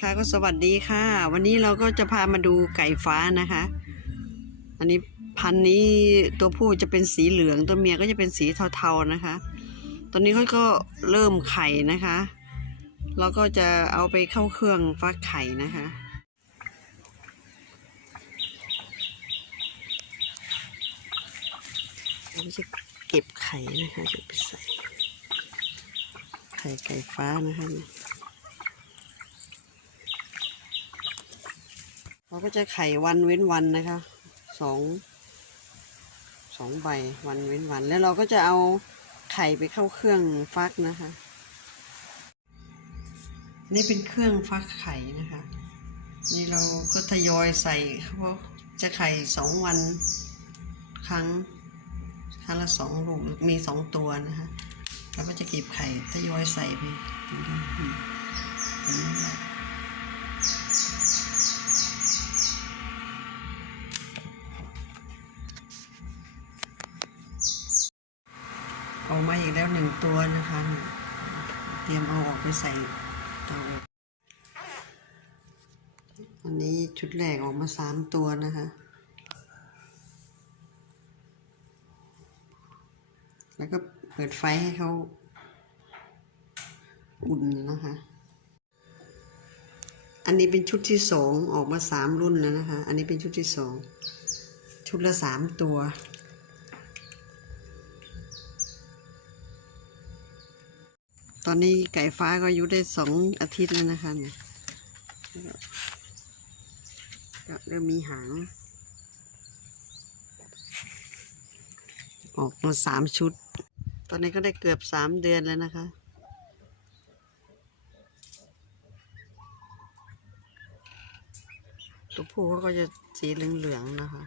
ค่ะก็สวัสดีค่ะ วันนี้เราก็จะพามาดูไก่ฟ้านะคะ อันนี้พันนี้ตัวผู้จะเป็นสีเหลืองตัวเมียก็จะเป็นสีเทาๆนะคะ ตอนนี้เขาก็เริ่มไข่นะคะเราก็จะเอาไปเข้าเครื่องฟักไข่นะคะเราก็จะเก็บไข่นะคะเก็บไปใส่ไข่ไก่ฟ้านะคะ เราก็จะไข่วันเว้นวันนะคะสองสองใบวันเว้นวัน แล้วเราก็จะเอาไข่ไปเข้าเครื่องฟักนะคะ นี่เป็นเครื่องฟักไข่นะคะ นี่เราก็ทยอยใส่เขาจะไข่สองวันครั้งครั้งละสองลูกมีสองตัวนะคะเราก็จะเก็บไข่ทยอยใส่ไป ออกมาอีกแล้วหนึ่งตัวนะคะ เตรียมเอาออกไปใส่เตาอบอันนี้ชุดแรกออกมาสามตัวนะคะแล้วก็เปิดไฟให้เขาอุ่นนะคะ อันนี้เป็นชุดที่สองออกมาสามรุ่นแล้วนะคะ อันนี้เป็นชุดที่สอง ชุดละสามตัว ตอนนี้ไก่ฟ้าก็อายุได้สองอาทิตย์แล้วนะคะเนี่ยก็เริ่มมีหาง ออกมาสามชุด ตอนนี้ก็ได้เกือบสามเดือนแล้วนะคะ ตัวผู้เขาก็จะสีเหลืองๆนะคะ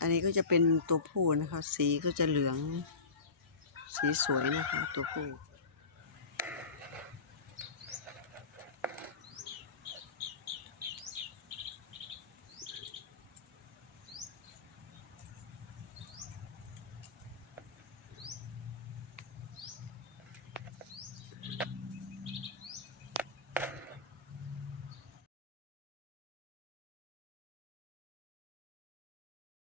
อันนี้ก็จะเป็นตัวผู้นะคะ สีก็จะเหลือง สีสวยนะคะ ตัวผู้